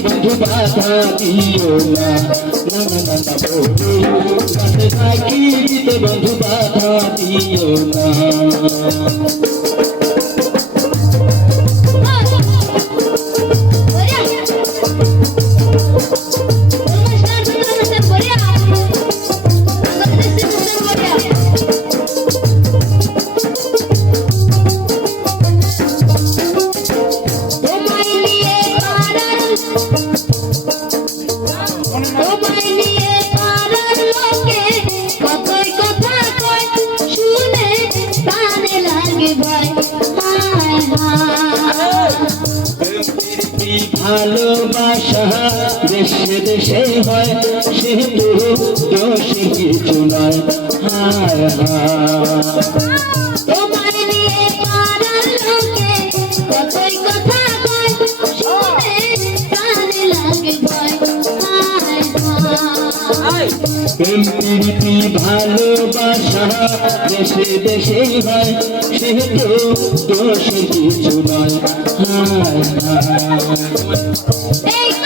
বন্ধু বাধা দিও না না না না না বন্ধু বসে যাচ্ছি দিতে বন্ধু বাধা দিও না ভালোবাসা দেশে দেশে হয় সে তো দোষে কিছু নয়। হায় হায়। হায় প্রীতি ভালোবাসা দেশে দেশে হয় সেহেতু দোষ কিছু নয়। হায় হায়।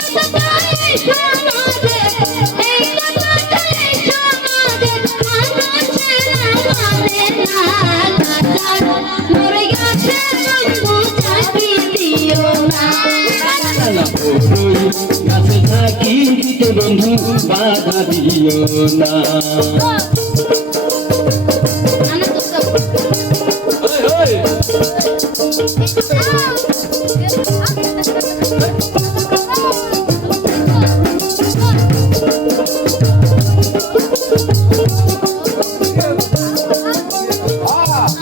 বন্ধু বাধা দিও না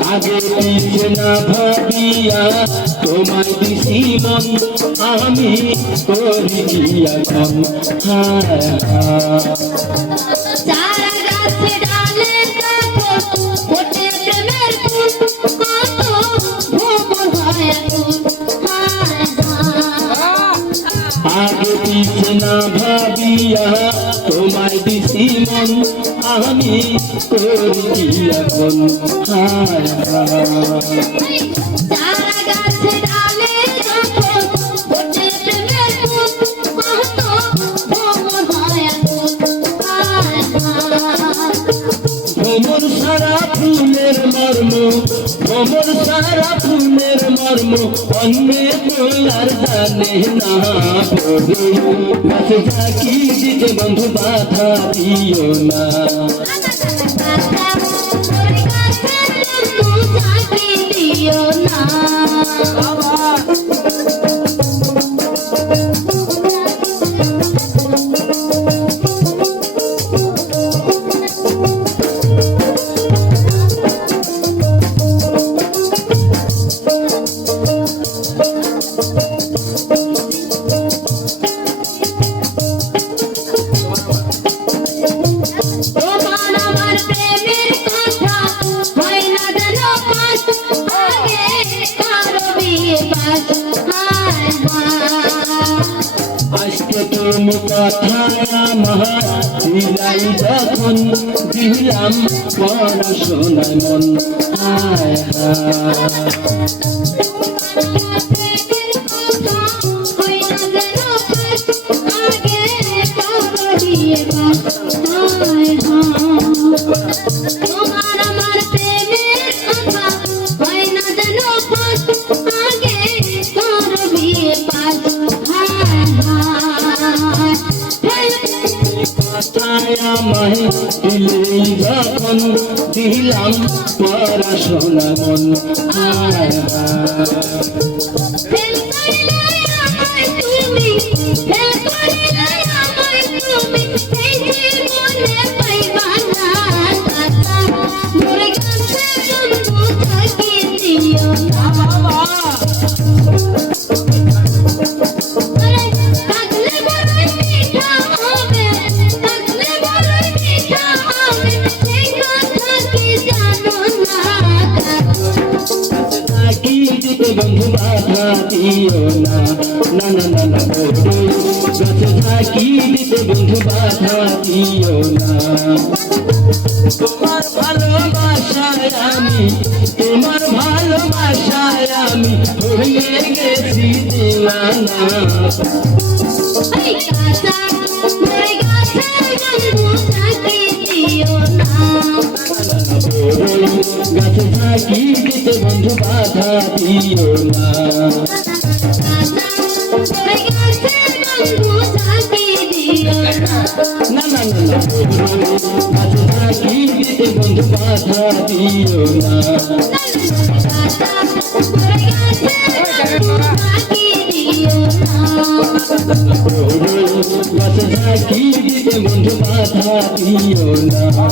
আগে পিছে ভাবিয়া তোমায় দিছি মন আমি করি এখন চারা গাছে ডালে দেখো প্রেমের ফুল কত ভ্রমণ হয় এখন আগে পিছে না ভাবিয়া তোমায় দিছি মন আমি করি এখন হায় ভ্রমর সারা ফুলের মর্ম অন্যে বলার জানে না গাছে থাকি দিতে বন্ধু বাধা দিও না তুমি কথা আমার দিলাই মন হায় আমায় দিলেই যখন দিলাম পড়াশোনা মন। হায়। না না না না বড়ই গাছে থাকি দিতে বন্ধু বাধা দিও না। তোমার ভালোবাসায় আমি তোমার ভালোবাসায় আমি হয়ে গেছি গাছে থাকি দিতে বন্ধু বাধা দিও না। বাধা দিও না থাকি দিতে বন্ধু বাধা দিও না